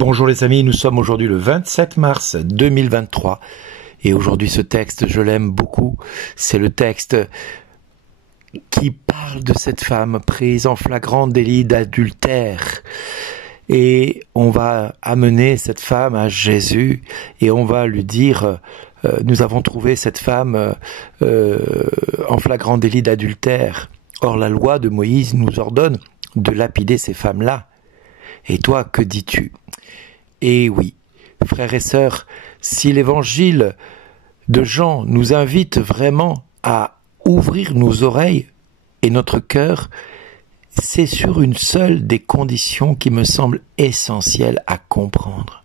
Bonjour les amis, nous sommes aujourd'hui le 27 mars 2023 et aujourd'hui ce texte, je l'aime beaucoup, c'est le texte qui parle de cette femme prise en flagrant délit d'adultère. Et on va amener cette femme à Jésus et on va lui dire, nous avons trouvé cette femme en flagrant délit d'adultère. Or la loi de Moïse nous ordonne de lapider ces femmes-là. Et toi, que dis-tu ? Et oui, frères et sœurs, si l'évangile de Jean nous invite vraiment à ouvrir nos oreilles et notre cœur, c'est sur une seule des conditions qui me semble essentielle à comprendre.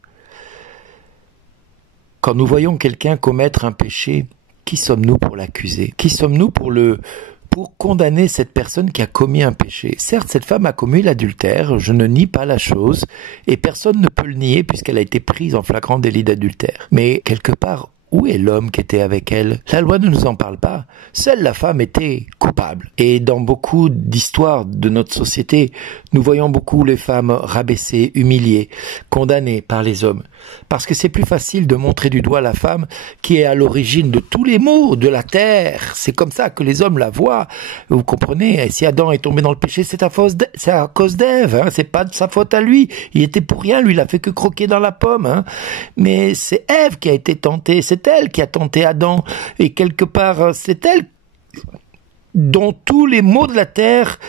Quand nous voyons quelqu'un commettre un péché, qui sommes-nous pour l'accuser ? Qui sommes-nous pour condamner cette personne qui a commis un péché? Certes, cette femme a commis l'adultère, je ne nie pas la chose, et personne ne peut le nier puisqu'elle a été prise en flagrant délit d'adultère. Mais quelque part, où est l'homme qui était avec elle? La loi ne nous en parle pas. Seule la femme était coupable. Et dans beaucoup d'histoires de notre société, nous voyons beaucoup les femmes rabaissées, humiliées, condamnées par les hommes. Parce que c'est plus facile de montrer du doigt la femme qui est à l'origine de tous les maux de la terre. C'est comme ça que les hommes la voient. Vous comprenez? Si Adam est tombé dans le péché, c'est à cause d'Ève. Hein. C'est pas de sa faute à lui. Il était pour rien. Lui, il a fait que croquer dans la pomme. Hein. Mais c'est Ève qui a été tentée. C'est elle qui a tenté Adam. Et quelque part, c'est elle dont tous les maux de la terre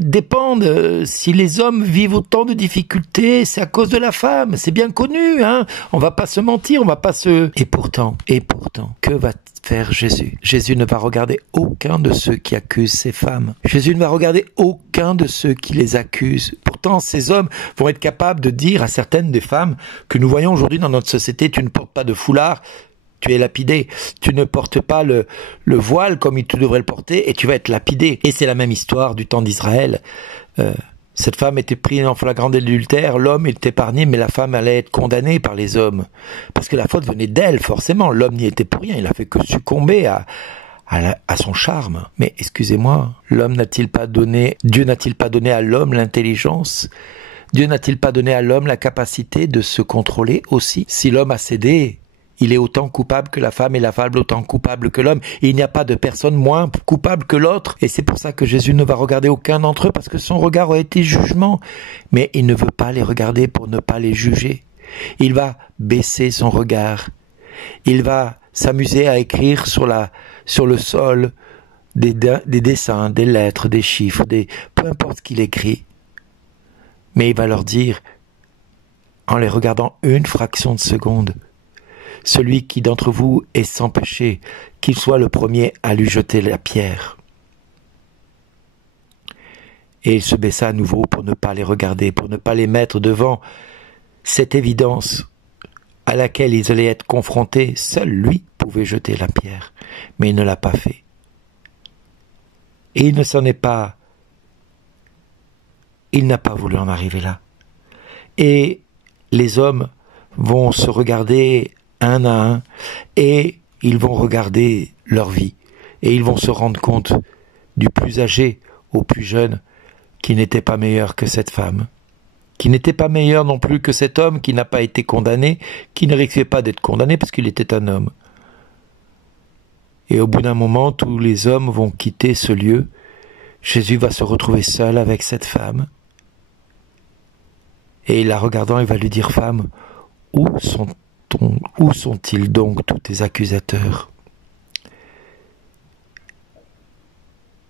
dépendent. Si les hommes vivent autant de difficultés, c'est à cause de la femme. C'est bien connu, hein. On va pas se mentir, on va pas se... Et pourtant, que va faire Jésus? Jésus ne va regarder aucun de ceux qui accusent ces femmes. Jésus ne va regarder aucun de ceux qui les accusent. Pourtant, ces hommes vont être capables de dire à certaines des femmes que nous voyons aujourd'hui dans notre société, tu ne portes pas de foulard, tu es lapidé. Tu ne portes pas le voile comme tu devrais le porter et tu vas être lapidé. Et c'est la même histoire du temps d'Israël. Cette femme était prise en flagrant d'adultère, l'homme était épargné, mais la femme allait être condamnée par les hommes. Parce que la faute venait d'elle, forcément. L'homme n'y était pour rien, il a fait que succomber à son charme. Mais excusez-moi, Dieu n'a-t-il pas donné à l'homme l'intelligence? Dieu n'a-t-il pas donné à l'homme la capacité de se contrôler aussi? Si l'homme a cédé, il est autant coupable que la femme et la femme autant coupable que l'homme. Et il n'y a pas de personne moins coupable que l'autre. Et c'est pour ça que Jésus ne va regarder aucun d'entre eux parce que son regard a été jugement. Mais il ne veut pas les regarder pour ne pas les juger. Il va baisser son regard. Il va s'amuser à écrire sur le sol des dessins, des lettres, des chiffres, peu importe ce qu'il écrit. Mais il va leur dire, en les regardant une fraction de seconde, celui qui d'entre vous est sans péché, qu'il soit le premier à lui jeter la pierre. Et il se baissa à nouveau pour ne pas les regarder, pour ne pas les mettre devant cette évidence à laquelle ils allaient être confrontés. Seul lui pouvait jeter la pierre, mais il ne l'a pas fait. Et il n'a pas voulu en arriver là. Et les hommes vont se regarder un à un, et ils vont regarder leur vie, et ils vont se rendre compte, du plus âgé au plus jeune, qui n'était pas meilleur que cette femme, qui n'était pas meilleur non plus que cet homme qui n'a pas été condamné, qui ne risquait pas d'être condamné parce qu'il était un homme. Et au bout d'un moment, tous les hommes vont quitter ce lieu, Jésus va se retrouver seul avec cette femme, et la regardant, il va lui dire, femme, où sont-ils donc tous tes accusateurs?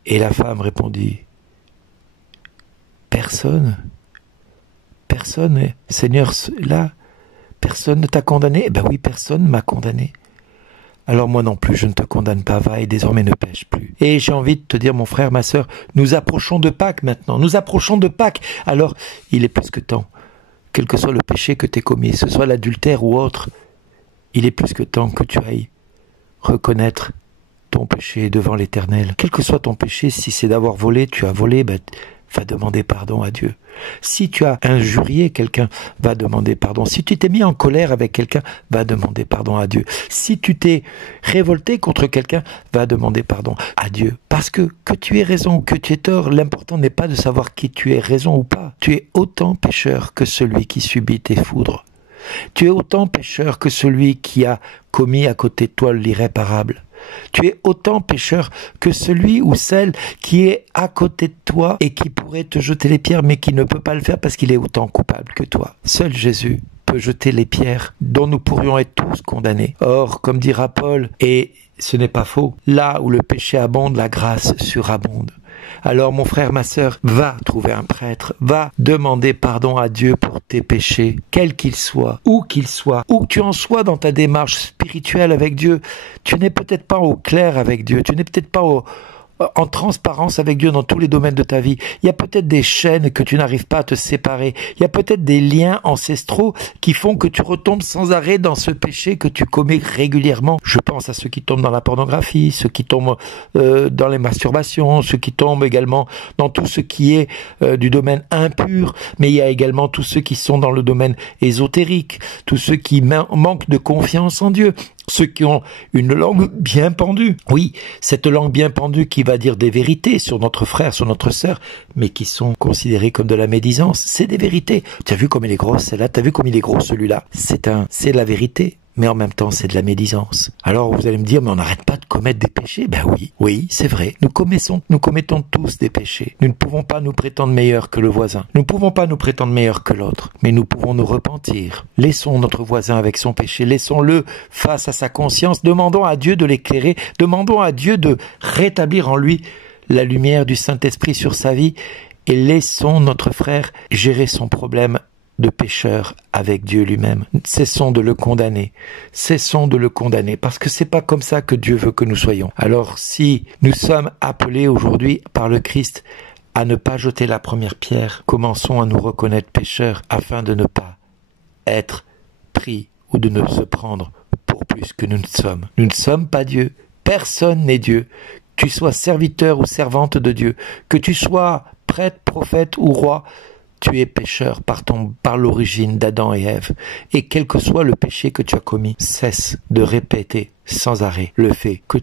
Et la femme répondit, personne, Seigneur, là, personne ne t'a condamné? Eh ben oui, personne ne m'a condamné. Alors moi non plus, je ne te condamne pas, va et désormais ne pêche plus. Et j'ai envie de te dire, mon frère, ma sœur, nous approchons de Pâques maintenant, alors il est plus que temps. Quel que soit le péché que tu aies commis, ce soit l'adultère ou autre, il est plus que temps que tu ailles reconnaître ton péché devant l'Éternel. Quel que soit ton péché, si c'est d'avoir volé, tu as volé, va demander pardon à Dieu. Si tu as injurié quelqu'un, va demander pardon. Si tu t'es mis en colère avec quelqu'un, va demander pardon à Dieu. Si tu t'es révolté contre quelqu'un, va demander pardon à Dieu. Parce que tu aies raison ou que tu aies tort, l'important n'est pas de savoir qui tu aies raison ou pas. Tu es autant pécheur que celui qui subit tes foudres. Tu es autant pécheur que celui qui a commis à côté de toi l'irréparable. Tu es autant pécheur que celui ou celle qui est à côté de toi et qui pourrait te jeter les pierres mais qui ne peut pas le faire parce qu'il est autant coupable que toi. Seul Jésus peut jeter les pierres dont nous pourrions être tous condamnés. Or, comme dira Paul, et ce n'est pas faux, là où le péché abonde, la grâce surabonde. Alors mon frère, ma sœur, va trouver un prêtre, va demander pardon à Dieu pour tes péchés, quels qu'ils soient, où que tu en sois dans ta démarche spirituelle avec Dieu. Tu n'es peut-être pas au clair avec Dieu, tu n'es peut-être pas en transparence avec Dieu dans tous les domaines de ta vie. Il y a peut-être des chaînes que tu n'arrives pas à te séparer. Il y a peut-être des liens ancestraux qui font que tu retombes sans arrêt dans ce péché que tu commets régulièrement. Je pense à ceux qui tombent dans la pornographie, ceux qui tombent dans les masturbations, ceux qui tombent également dans tout ce qui est du domaine impur, mais il y a également tous ceux qui sont dans le domaine ésotérique, tous ceux qui manquent de confiance en Dieu. Ceux qui ont une langue bien pendue. Oui, cette langue bien pendue qui va dire des vérités sur notre frère, sur notre sœur, mais qui sont considérées comme de la médisance. C'est des vérités. Tu as vu comme il est grosse celle-là? Tu as vu comme il est gros celui-là? C'est la vérité. Mais en même temps, c'est de la médisance. Alors vous allez me dire, mais on n'arrête pas de commettre des péchés. Ben oui, c'est vrai. Nous commettons tous des péchés. Nous ne pouvons pas nous prétendre meilleurs que le voisin. Nous ne pouvons pas nous prétendre meilleurs que l'autre. Mais nous pouvons nous repentir. Laissons notre voisin avec son péché. Laissons-le face à sa conscience. Demandons à Dieu de l'éclairer. Demandons à Dieu de rétablir en lui la lumière du Saint-Esprit sur sa vie. Et laissons notre frère gérer son problème de pécheur avec Dieu lui-même. Cessons de le condamner. Cessons de le condamner parce que c'est pas comme ça que Dieu veut que nous soyons. Alors si nous sommes appelés aujourd'hui par le Christ à ne pas jeter la première pierre, commençons à nous reconnaître pécheurs afin de ne pas être pris ou de ne se prendre pour plus que nous ne sommes. Nous ne sommes pas Dieu. Personne n'est Dieu. Que tu sois serviteur ou servante de Dieu, que tu sois prêtre, prophète ou roi, tu es pécheur par l'origine d'Adam et Ève. Et quel que soit le péché que tu as commis, cesse de répéter sans arrêt le fait que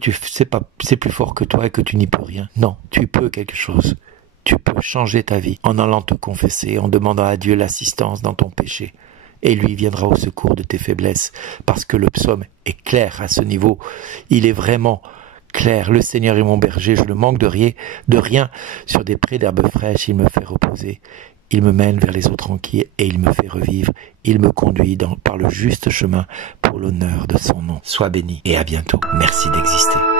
c'est plus fort que toi et que tu n'y peux rien. Non, tu peux quelque chose. Tu peux changer ta vie en allant te confesser, en demandant à Dieu l'assistance dans ton péché. Et lui viendra au secours de tes faiblesses. Parce que le psaume est clair à ce niveau. Il est vraiment clair. Le Seigneur est mon berger, je ne manque de rien. Sur des prés d'herbes fraîches, il me fait reposer. Il me mène vers les eaux tranquilles et il me fait revivre. Il me conduit par le juste chemin pour l'honneur de son nom. Sois béni et à bientôt. Merci d'exister.